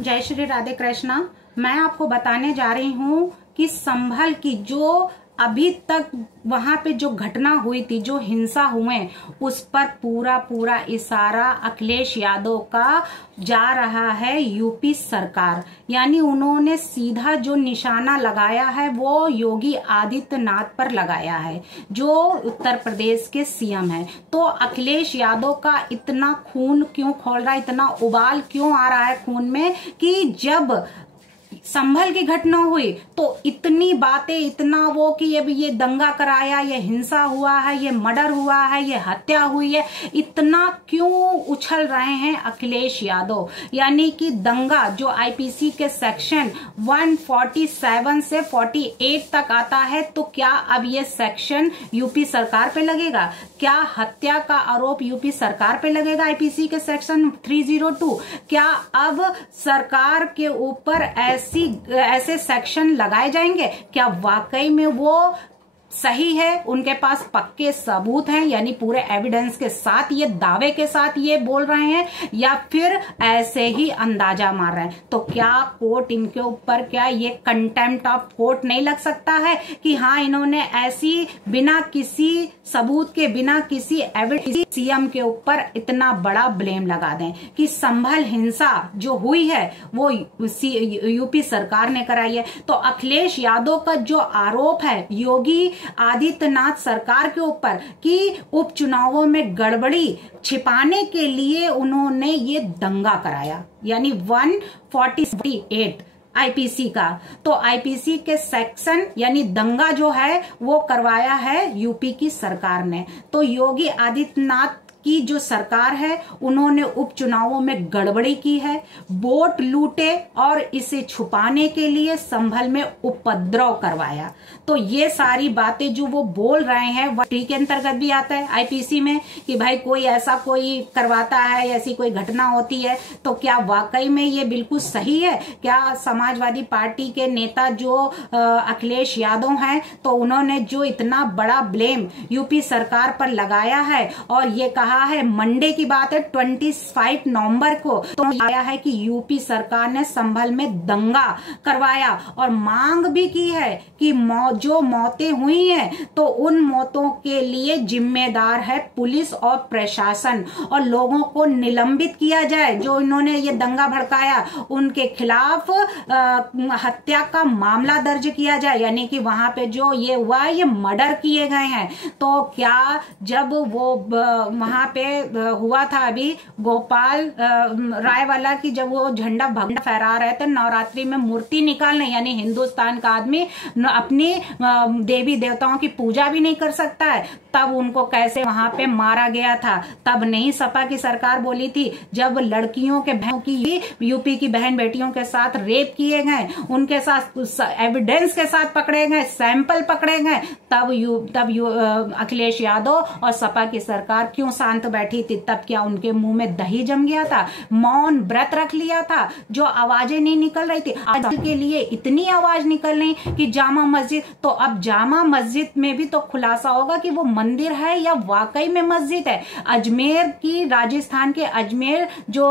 जय श्री राधे कृष्णा। मैं आपको बताने जा रही हूँ कि संभल की जो अभी तक वहां पे जो घटना हुई थी, जो हिंसा हुए, उस पर पूरा इशारा अखिलेश यादव का जा रहा है यूपी सरकार। यानी उन्होंने सीधा जो निशाना लगाया है वो योगी आदित्यनाथ पर लगाया है, जो उत्तर प्रदेश के सीएम है। तो अखिलेश यादव का इतना खून क्यों खौल रहा है, इतना उबाल क्यों आ रहा है खून में कि जब संभल की घटना हुई तो इतनी बातें, इतना वो कि ये दंगा कराया, ये हिंसा हुआ है, ये मर्डर हुआ है, ये हत्या हुई है, इतना क्यों उछल रहे हैं अखिलेश यादव। यानी कि दंगा जो आईपीसी के सेक्शन 147 से 48 तक आता है, तो क्या अब ये सेक्शन यूपी सरकार पे लगेगा? क्या हत्या का आरोप यूपी सरकार पे लगेगा आईपीसी के सेक्शन 302? क्या अब सरकार के ऊपर ऐसे सेक्शन लगाए जाएंगे? क्या वाकई में वो सही है? उनके पास पक्के सबूत हैं, यानी पूरे एविडेंस के साथ, ये दावे के साथ ये बोल रहे हैं, या फिर ऐसे ही अंदाजा मार रहे हैं? तो क्या कोर्ट इनके ऊपर, क्या ये कंटेम्प्ट ऑफ कोर्ट नहीं लग सकता है कि हाँ, इन्होंने ऐसी बिना किसी सबूत के, बिना किसी एविडेंस सीएम के ऊपर इतना बड़ा ब्लेम लगा दें कि संभल हिंसा जो हुई है वो यूपी सरकार ने कराई है। तो अखिलेश यादव का जो आरोप है योगी आदित्यनाथ सरकार के ऊपर कि उपचुनावों में गड़बड़ी छिपाने के लिए उन्होंने ये दंगा कराया, यानी 148 आईपीसी का, तो आईपीसी के सेक्शन यानी दंगा जो है वो करवाया है यूपी की सरकार ने। तो योगी आदित्यनाथ की जो सरकार है उन्होंने उपचुनावों में गड़बड़ी की है, वोट लूटे और इसे छुपाने के लिए संभल में उपद्रव करवाया। तो ये सारी बातें जो वो बोल रहे हैं वह टी के अंतर्गत भी आता है आईपीसी में कि भाई कोई ऐसा कोई करवाता है, ऐसी कोई घटना होती है, तो क्या वाकई में ये बिल्कुल सही है? क्या समाजवादी पार्टी के नेता जो अखिलेश यादव हैं, तो उन्होंने जो इतना बड़ा ब्लेम यूपी सरकार पर लगाया है और ये कहा है, मंडे की बात है 25 नवंबर को, तो आया है कि यूपी सरकार ने संभल में दंगा करवाया और मांग भी की है कि जो मौतें हुई हैं तो उन मौतों के लिए जिम्मेदार है पुलिस और प्रशासन, और लोगों को निलंबित किया जाए जो इन्होंने ये दंगा भड़काया, उनके खिलाफ हत्या का मामला दर्ज किया जाए। यानी कि वहां पे जो ये हुआ, ये मर्डर किए गए हैं। तो क्या जब वो वहां पे हुआ था अभी गोपाल राय वाला की, जब वो झंडा भगड़ा फहरा रहे थे नवरात्रि में मूर्ति निकालने, यानी हिंदुस्तान का आदमी अपनी देवी देवताओं की पूजा भी नहीं कर सकता है, तब उनको कैसे वहां पे मारा गया था? तब नहीं सपा की सरकार बोली थी, जब लड़कियों के बहनों की, यूपी की बहन बेटियों के साथ रेप किए गए, उनके साथ एविडेंस के साथ पकड़े गए, सैंपल पकड़े गए, तब अखिलेश यादव और सपा की सरकार क्यों शांत बैठी थी? तब क्या उनके मुंह में दही जम गया था? मौन व्रत रख लिया था जो आवाजें नहीं निकल रही थी? आज के लिए इतनी आवाज निकल रही कि जामा मस्जिद, तो अब जामा मस्जिद में भी तो खुलासा होगा कि वो मंदिर है या वाकई में मस्जिद है। अजमेर की, राजस्थान के अजमेर जो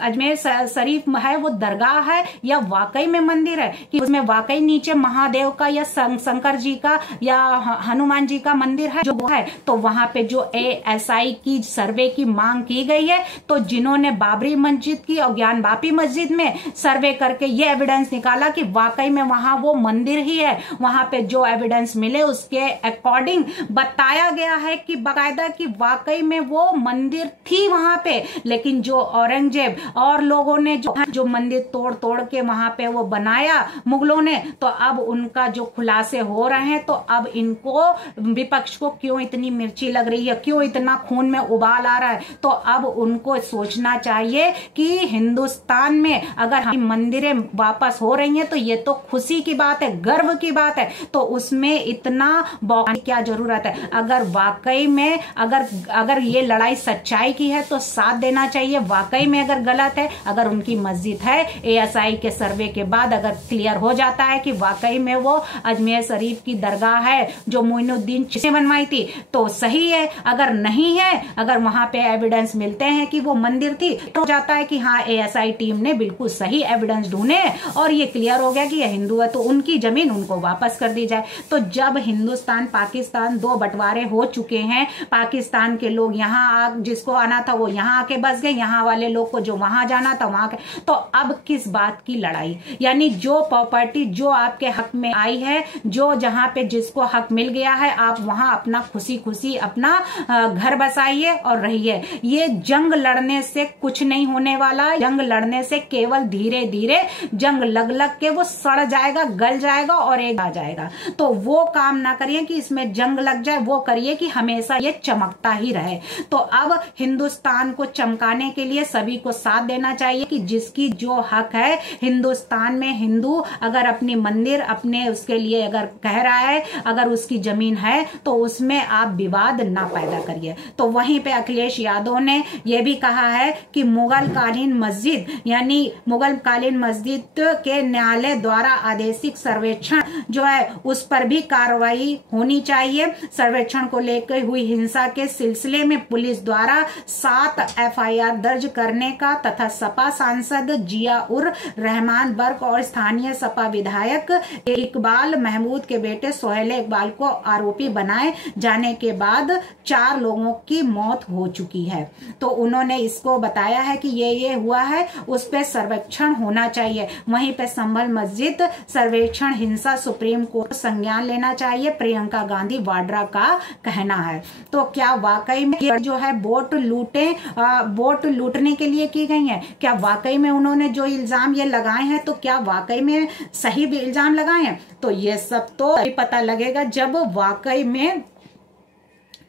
अजमेर शरीफ है वो दरगाह है या वाकई में मंदिर है, कि उसमें वाकई नीचे महादेव का या शंकर जी का या हनुमान जी का मंदिर है जो है। तो वहां पे जो एएसआई की सर्वे की मांग की गई है, तो जिन्होंने बाबरी मस्जिद की और ज्ञान वापी मस्जिद में सर्वे करके ये एविडेंस निकाला कि वाकई में वहां वो मंदिर ही है, वहां पे जो एविडेंस मिले उसके अकॉर्डिंग बताया गया है कि बाकायदा कि वाकई में वो मंदिर थी वहां पे। लेकिन जो औरंगजेब और लोगों ने जो मंदिर तोड़ के वहां पे वो बनाया मुगलों ने, तो अब उनका जो खुलासे हो रहे हैं, तो अब इनको, विपक्ष को क्यों इतनी मिर्ची लग रही है, क्यों इतना खून में उबाल आ रहा है? तो अब उनको सोचना चाहिए कि हिंदुस्तान में अगर हम मंदिरें वापस हो रही हैं तो ये तो खुशी की बात है, गर्व की बात है, तो उसमें इतना बौखलाने की क्या जरूरत है? अगर वाकई में अगर ये लड़ाई सच्चाई की है तो साथ देना चाहिए। वाकई में अगर गलत है, अगर उनकी मस्जिद है, एएसआई के सर्वे के बाद अगर क्लियर हो जाता है कि वाकई में वो अजमेर शरीफ की दरगाह है जो मोइनुद्दीन ने बनवाई थी, तो सही है। अगर नहीं है, अगर वहां पे एविडेंस मिलते हैं कि वो मंदिर थी तो जाता है कि हाँ एएसआई टीम ने बिल्कुल सही एविडेंस ढूंढे और ये क्लियर हो गया कि यह हिंदू है, तो उनकी जमीन उनको वापस कर दी जाए। तो जब हिंदुस्तान पाकिस्तान दो बंटवारे हो चुके हैं, पाकिस्तान के लोग यहाँ जिसको आना था वो यहाँ आके बस गए, यहाँ वाले लोग को जो वहां जाना था वहां, तो अब किस बात की लड़ाई? यानी जो प्रॉपर्टी जो आपके हक में आई है, जो जहां पे जिसको हक मिल गया है, आप वहां अपना खुशी खुशी अपना घर बसाइए और रहिए। ये जंग लड़ने से कुछ नहीं होने वाला। जंग लड़ने से केवल धीरे धीरे जंग लग लग के वो सड़ जाएगा, गल जाएगा और एक आ जाएगा। तो वो काम ना करिए कि इसमें जंग लग जाए, वो करिए कि हमेशा ये चमकता ही रहे। तो अब हिंदुस्तान को चमकाने के लिए सभी को साथ देना चाहिए कि जिसकी जो हक है हिंदुस्तान में, हिंदू अगर अपनी मंदिर अपने उसके लिए अगर कह रहा है, अगर उसकी जमीन है तो उसमें आप विवाद ना पैदा करिए। तो वहीं पे अखिलेश यादव ने यह भी कहा है कि मुगल कालीन मस्जिद यानी मुगल कालीन मस्जिद के न्यायालय द्वारा आदेशिक सर्वेक्षण जो है उस पर भी कार्रवाई होनी चाहिए। सर्वेक्षण को लेकर हुई हिंसा के सिलसिले में पुलिस द्वारा 7 एफआईआर दर्ज करने का तथा सपा सांसद जिया उर रहमान बर्क और स्थानीय सपा विधायक इकबाल महमूद के बेटे सोहेल इकबाल को आरोपी बनाए जाने के बाद 4 लोगों की मौत हो चुकी है। तो उन्होंने इसको बताया है कि ये हुआ है, उस पर सर्वेक्षण होना चाहिए। वहीं पे संभल मस्जिद सर्वेक्षण हिंसा सुप्रीम कोर्ट संज्ञान लेना चाहिए, प्रियंका गांधी वाड्रा का कहना है। तो क्या वाकई में ये जो है वोट लूटने के लिए की गई है? क्या वाकई में उन्होंने जो इल्जाम ये लगाए हैं तो क्या वाकई में सही भी इल्जाम लगाए हैं? तो ये सब तो पता लगेगा जब वाकई में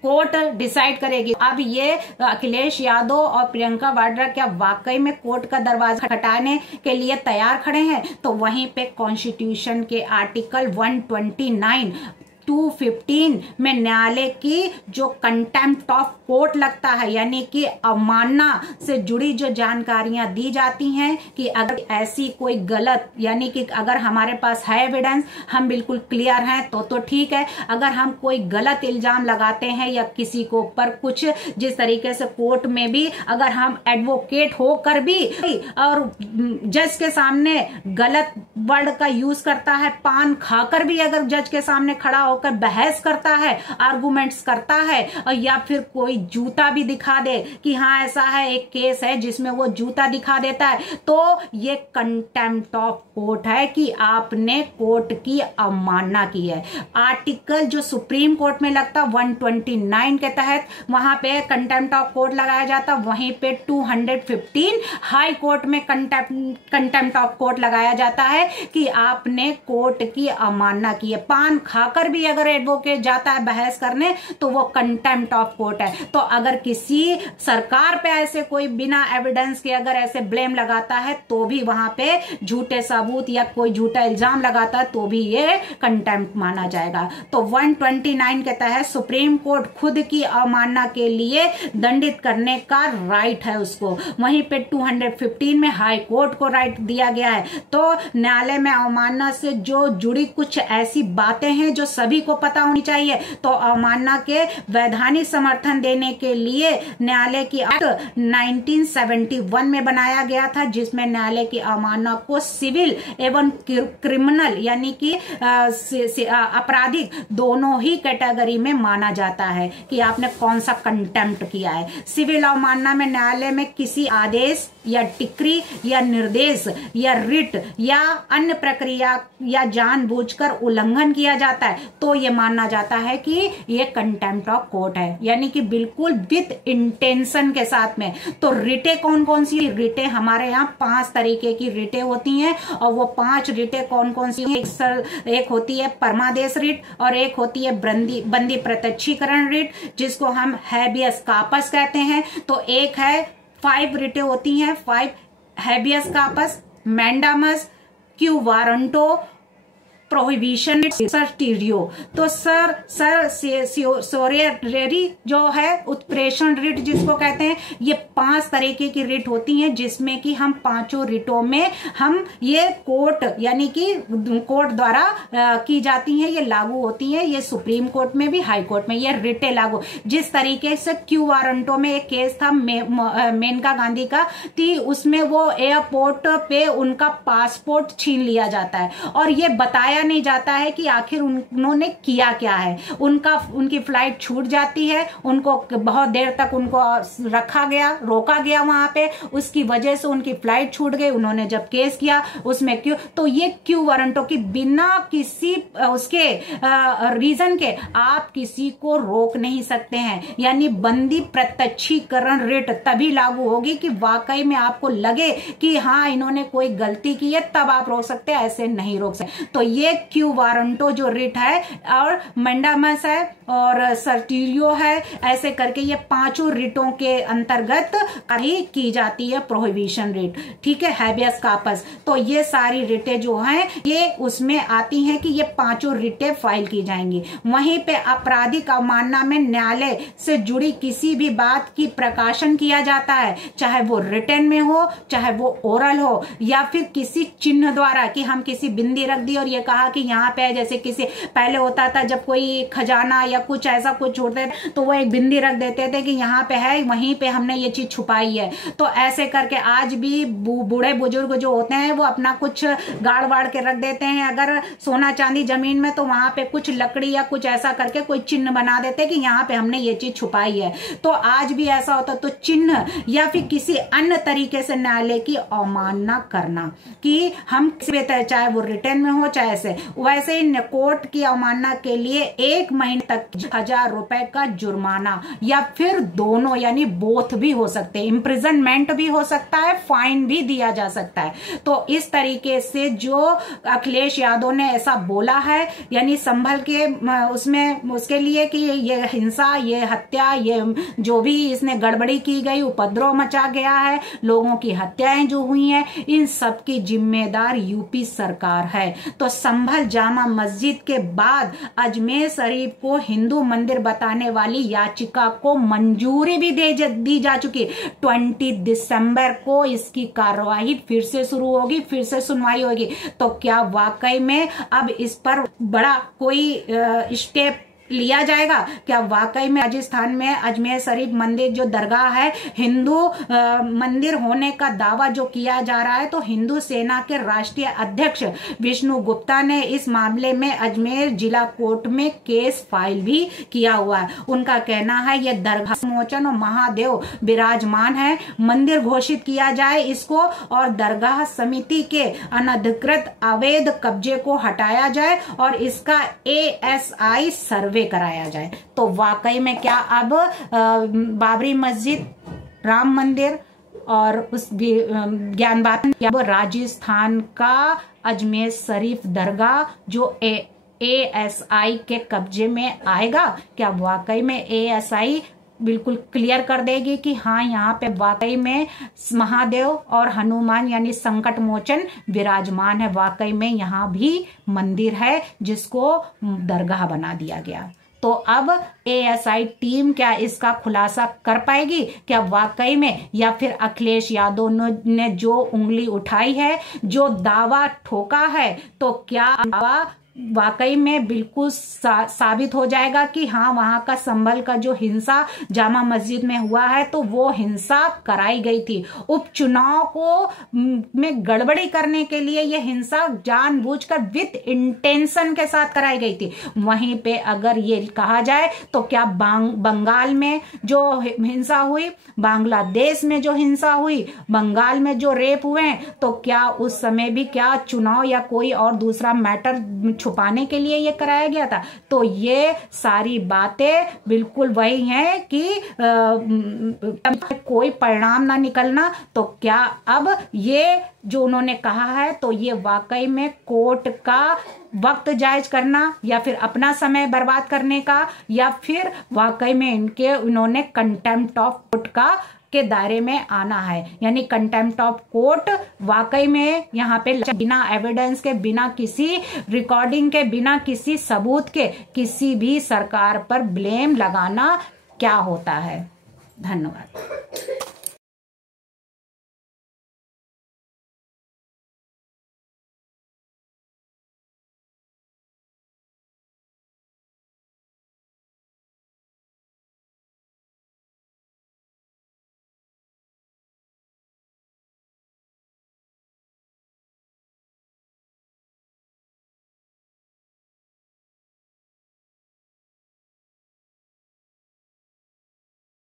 कोर्ट डिसाइड करेगी। अब ये अखिलेश यादव और प्रियंका वाड्रा क्या वाकई में कोर्ट का दरवाजा खटखटाने के लिए तैयार खड़े हैं? तो वहीं पे कॉन्स्टिट्यूशन के आर्टिकल 129 215 में न्यायालय की जो कंटेम्प्ट ऑफ कोर्ट लगता है, यानी कि अवमानना से जुड़ी जो जानकारियां दी जाती हैं कि अगर ऐसी कोई गलत, यानी कि अगर हमारे पास है एविडेंस, हम बिल्कुल क्लियर हैं तो ठीक है। अगर हम कोई गलत इल्जाम लगाते हैं या किसी को ऊपर कुछ, जिस तरीके से कोर्ट में भी अगर हम एडवोकेट होकर भी और जज के सामने गलत वर्ड का यूज करता है, पान खाकर भी अगर जज के सामने खड़ा होकर बहस करता है, आर्गुमेंट्स करता है, और या फिर कोई जूता भी दिखा दे कि हाँ ऐसा है, एक केस है जिसमें वो जूता दिखा देता है, तो ये कंटेम्प्ट ऑफ कोर्ट है कि आपने कोर्ट की अवमानना की है। आर्टिकल जो सुप्रीम कोर्ट में लगता 129 के तहत वहां पे कंटेम्प्ट ऑफ कोर्ट लगाया जाता, वहीं पे 215 हाई कोर्ट में कंटेम्प्ट ऑफ कोर्ट लगाया जाता है कि आपने कोर्ट की अवमानना की है। पान खाकर भी अगर एडवोकेट जाता है बहस करने तो वो कंटेम्प्ट ऑफ कोर्ट है। तो अगर किसी सरकार पे ऐसे कोई बिना एविडेंस के अगर ऐसे ब्लेम लगाता है तो भी वहां पे झूठे सबूत या कोई झूठा इल्जाम लगाता है तो भी ये कंटेम्प्ट माना जाएगा। तो 129 के तहत सुप्रीम कोर्ट खुद की अवमानना के लिए दंडित करने का राइट है उसको। वहीं पे 215 में हाई कोर्ट को राइट दिया गया है। तो न्यायालय में अवमानना से जो जुड़ी कुछ ऐसी बातें हैं जो सभी को पता होनी चाहिए। तो अवमानना के वैधानिक समर्थन देने के लिए न्यायालय की एक्ट 1971 में बनाया गया था, जिसमें न्यायालय की अवमानना को सिविल एवं क्रिमिनल यानी कि आपराधिक दोनों ही कैटेगरी में माना जाता है कि आपने कौन सा कंटेम्प्ट किया है। सिविल अवमानना में न्यायालय में किसी आदेश या टिक्री या निर्देश या रिट या अन्य प्रक्रिया या जानबूझकर उल्लंघन किया जाता है तो ये माना जाता है कि ये कंटेम्प्ट ऑफ कोर्ट है, यानी कि बिल्कुल विद इंटेंशन के साथ में। तो रिटे कौन कौन सी? रिटे हमारे यहाँ 5 तरीके की रिटे होती हैं और वो 5 रिटे कौन कौन सी हैं? एक होती है परमादेश रिट और एक होती है बंदी प्रत्यक्षीकरण रिट जिसको हम हैबियस कार्पस कहते हैं। तो एक है 5 रिटे होती हैं, 5 habeas corpus, mandamus, quo warranto, prohibition certiorari. तो सर सोरेरी जो है उत्प्रेषण रिट जिसको कहते हैं, ये 5 तरीके की रिट होती हैं, जिसमें कि हम 5 रिटों में हम ये कोर्ट यानी कि कोर्ट द्वारा की जाती हैं, ये लागू होती हैं। ये सुप्रीम कोर्ट में भी, हाई कोर्ट में ये रिटें लागू। जिस तरीके से क्यू वारंटो में एक केस था मेनका गांधी का थी, उसमें वो एयरपोर्ट पे उनका पासपोर्ट छीन लिया जाता है और ये बताया नहीं जाता है कि आखिर उन्होंने किया क्या है। उनकी फ्लाइट छूट जाती है, उनको बहुत देर तक उनको रखा गया, रोका गया वहां पे, उसकी वजह से उनकी फ्लाइट छूट गई। उन्होंने जब केस किया उसमें क्यों, तो ये क्यू वारंटों की बिना किसी उसके रीजन के आप किसी को रोक नहीं सकते हैं। यानी बंदी प्रत्यक्षीकरण रिट तभी लागू होगी कि वाकई में आपको लगे कि हाँ इन्होंने कोई गलती की है, तब आप रोक सकते हैं, ऐसे नहीं रोक सकते। तो ये क्यू वारंटो जो रिट है और मंडामस है और सर्टिरियो है, ऐसे करके ये 5 रिटों के अंतर्गत ही की जाती है प्रोहिबिशन रिट। ठीक है, हैबियस कार्पस। तो ये सारी रिटें जो हैं ये उसमें आती हैं कि ये 5 रिटें फाइल की जाएंगी। वहीं पे आपराधिक अवमानना में न्यायालय से जुड़ी किसी भी बात की प्रकाशन किया जाता है, चाहे वो रिटन में हो, चाहे वो ओरल हो, या फिर किसी चिन्ह द्वारा कि हम किसी बिंदी रख दी और ये कहा कि यहाँ पे, जैसे किसी पहले होता था जब कोई खजाना या कुछ ऐसा कुछ छोड़ते तो वो एक बिंदी रख देते थे कि यहाँ पे है, वहीं पे हमने ये चीज छुपाई है। तो ऐसे करके आज भी बूढ़े बुजुर्ग जो होते हैं वो अपना कुछ गाड़ वाड़ के रख देते हैं, अगर सोना चांदी जमीन में तो वहां पे कुछ लकड़ी या कुछ ऐसा करके कोई चिन्ह बना देते कि यहाँ पे हमने ये चीज छुपाई है। तो आज भी ऐसा होता, तो चिन्ह या फिर किसी अन्य तरीके से न्यायालय की अवमानना करना कि हम चाहे वो रिटर्न में हो चाहे ऐसे, वैसे ही कोर्ट की अवमानना के लिए 1 महीने तक 1000 रुपए का जुर्माना या फिर दोनों यानी बोथ भी हो सकते हैं, इम्प्रिजनमेंट भी हो सकता है, फाइन भी दिया जा सकता है। तो इस तरीके से जो अखिलेश यादव ने ऐसा बोला है, यानी संभल के उसमें उसके लिए कि ये हिंसा, ये हत्या, ये जो भी इसने गड़बड़ी की गई, उपद्रव मचा गया है, लोगों की हत्याएं जो हुई हैं, इन सब की जिम्मेदार यूपी सरकार है। तो संभल जामा मस्जिद के बाद अजमेर शरीफ को हिंदू मंदिर बताने वाली याचिका को मंजूरी भी दी जा चुकी। 20 दिसंबर को इसकी कार्यवाही फिर से शुरू होगी, फिर से सुनवाई होगी। तो क्या वाकई में अब इस पर बड़ा कोई स्टेप लिया जाएगा? क्या वाकई में राजस्थान में अजमेर शरीफ मंदिर जो दरगाह है हिंदू मंदिर होने का दावा जो किया जा रहा है, तो हिंदू सेना के राष्ट्रीय अध्यक्ष विष्णु गुप्ता ने इस मामले में अजमेर जिला कोर्ट में केस फाइल भी किया हुआ है। उनका कहना है ये दरगाह मोचन और महादेव विराजमान है, मंदिर घोषित किया जाए इसको और दरगाह समिति के अनधिकृत अवैध कब्जे को हटाया जाए और इसका ASI सर्वे कराया जाए। तो वाकई में क्या अब बाबरी मस्जिद, राम मंदिर और उस ज्ञान बात राजस्थान का अजमेर शरीफ दरगाह जो ASI के कब्जे में आएगा? क्या वाकई में ASI बिल्कुल क्लियर कर देगी कि हाँ यहाँ पे वाकई में महादेव और हनुमान यानी संकट मोचन विराजमान है, वाकई में यहाँ भी मंदिर है जिसको दरगाह बना दिया गया। तो अब ASI टीम क्या इसका खुलासा कर पाएगी? क्या वाकई में, या फिर अखिलेश यादव ने जो उंगली उठाई है, जो दावा ठोका है, तो क्या दावा वाकई में बिल्कुल साबित हो जाएगा कि हाँ वहां का संभल का जो हिंसा जामा मस्जिद में हुआ है तो वो हिंसा कराई गई थी, उपचुनाव को में गड़बड़ी करने के लिए ये हिंसा जानबूझकर विद इंटेंशन के साथ कराई गई थी। वहीं पे अगर ये कहा जाए तो क्या बंगाल में जो हिंसा हुई, बांग्लादेश में जो हिंसा हुई, बंगाल में जो रेप हुए, तो क्या उस समय भी क्या चुनाव या कोई और दूसरा मैटर छुपाने के लिए ये कराया गया था? तो ये सारी बातें बिल्कुल वही हैं कि कोई परिणाम ना निकलना। तो क्या अब ये जो उन्होंने कहा है तो ये वाकई में कोर्ट का वक्त जायज करना या फिर अपना समय बर्बाद करने का, या फिर वाकई में इन्होंने कंटेम्प्ट ऑफ कोर्ट का के दायरे में आना है। यानी कंटेम्प्ट ऑफ कोर्ट वाकई में यहाँ पे बिना एविडेंस के, बिना किसी रिकॉर्डिंग के, बिना किसी सबूत के किसी भी सरकार पर ब्लेम लगाना क्या होता है। धन्यवाद।